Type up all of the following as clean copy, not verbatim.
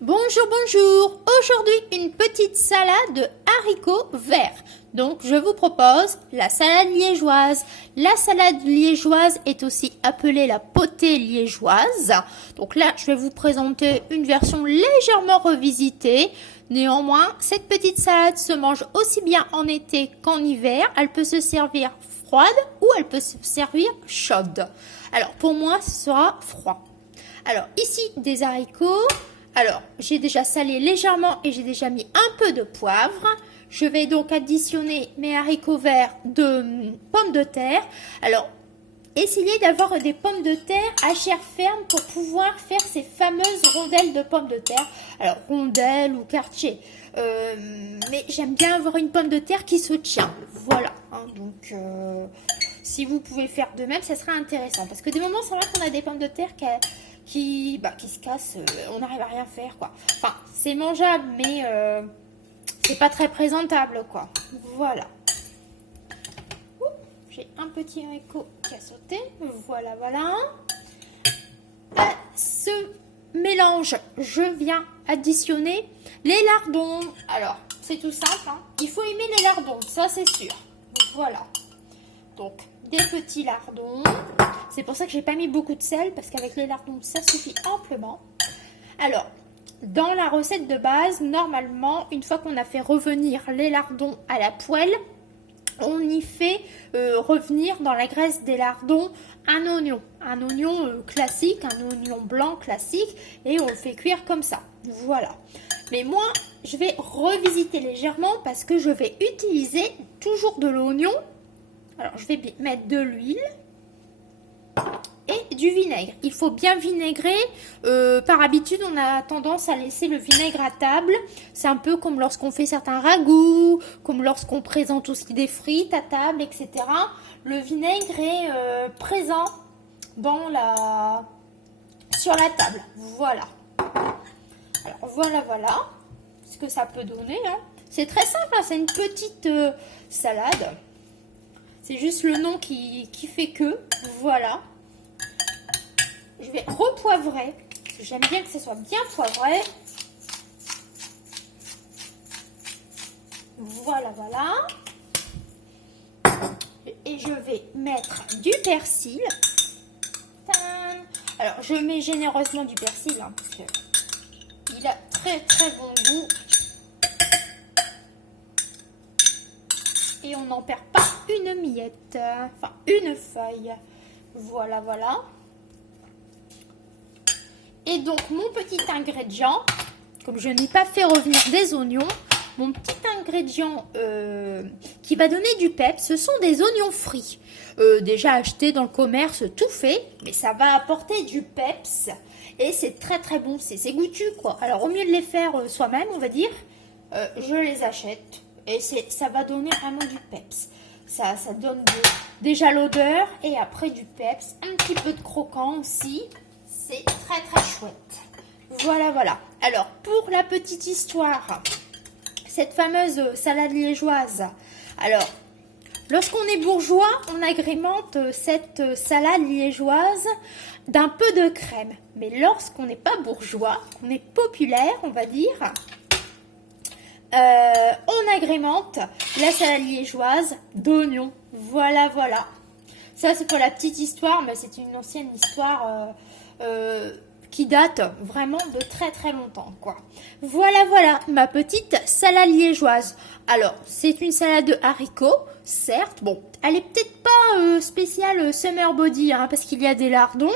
Bonjour, bonjour. Aujourd'hui, une petite salade de haricots verts. Donc, je vous propose la salade liégeoise. La salade liégeoise est aussi appelée la potée liégeoise. Donc là, je vais vous présenter une version légèrement revisitée. Néanmoins, cette petite salade se mange aussi bien en été qu'en hiver. Elle peut se servir froide ou elle peut se servir chaude. Alors, pour moi, ce sera froid. Alors, ici, des haricots. Alors, j'ai déjà salé légèrement et j'ai déjà mis un peu de poivre. Je vais donc additionner mes haricots verts de pommes de terre. Alors, essayez d'avoir des pommes de terre à chair ferme pour pouvoir faire ces fameuses rondelles de pommes de terre. Alors, rondelles ou quartiers. Mais j'aime bien avoir une pomme de terre qui se tient. Voilà. Donc, si vous pouvez faire de même, ça sera intéressant. Parce que des moments, c'est vrai qu'on a des pommes de terre qui se cassent, on n'arrive à rien faire, quoi. Enfin, c'est mangeable, mais c'est pas très présentable, quoi. Voilà. J'ai un petit haricot qui a sauté. Voilà, voilà. À ce mélange, je viens additionner les lardons. Alors, c'est tout simple, hein. Il faut aimer les lardons, ça c'est sûr. Voilà. Donc, des petits lardons. C'est pour ça que j'ai pas mis beaucoup de sel, parce qu'avec les lardons, ça suffit amplement. Alors, dans la recette de base, normalement, une fois qu'on a fait revenir les lardons à la poêle, on y fait revenir dans la graisse des lardons un oignon classique, un oignon blanc classique, et on le fait cuire comme ça. Voilà. Mais moi, je vais revisiter légèrement parce que je vais utiliser toujours de l'oignon. Alors, je vais mettre de l'huile et du vinaigre. Il faut bien vinaigrer. Par habitude, on a tendance à laisser le vinaigre à table. C'est un peu comme lorsqu'on fait certains ragoûts, comme lorsqu'on présente aussi des frites à table, etc. Le vinaigre est présent sur la table. Voilà. Alors, voilà ce que ça peut donner. Hein. C'est très simple, hein. C'est une petite salade. C'est juste le nom qui fait que. Voilà. Je vais repoivrer. J'aime bien que ce soit bien poivré. Voilà. Et je vais mettre du persil. Alors, je mets généreusement du persil, hein, parce qu'il a très très bon goût. Et on n'en perd pas une miette, enfin une feuille. Voilà. Et donc mon petit ingrédient, comme je n'ai pas fait revenir des oignons, mon petit ingrédient qui va donner du peps, ce sont des oignons frits. Déjà achetés dans le commerce, tout fait, mais ça va apporter du peps. Et c'est très très bon, c'est goûtu, quoi. Alors au mieux de les faire soi-même, on va dire, je les achète. Et ça va donner vraiment du peps. Ça donne déjà l'odeur et après du peps. Un petit peu de croquant aussi. C'est très très chouette. Voilà. Alors, pour la petite histoire, cette fameuse salade liégeoise. Alors, lorsqu'on est bourgeois, on agrémente cette salade liégeoise d'un peu de crème. Mais lorsqu'on n'est pas bourgeois, qu'on est populaire, on va dire... on agrémente la salade liégeoise d'oignons. Voilà. Ça, c'est pour la petite histoire, mais c'est une ancienne histoire qui date vraiment de très très longtemps, quoi. Voilà, ma petite salade liégeoise. Alors, c'est une salade de haricots, certes. Bon, elle est peut-être pas spéciale summer body, hein, parce qu'il y a des lardons,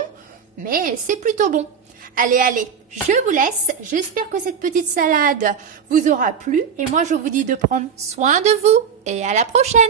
mais c'est plutôt bon. Allez, je vous laisse. J'espère que cette petite salade vous aura plu. Et moi, je vous dis de prendre soin de vous. Et à la prochaine!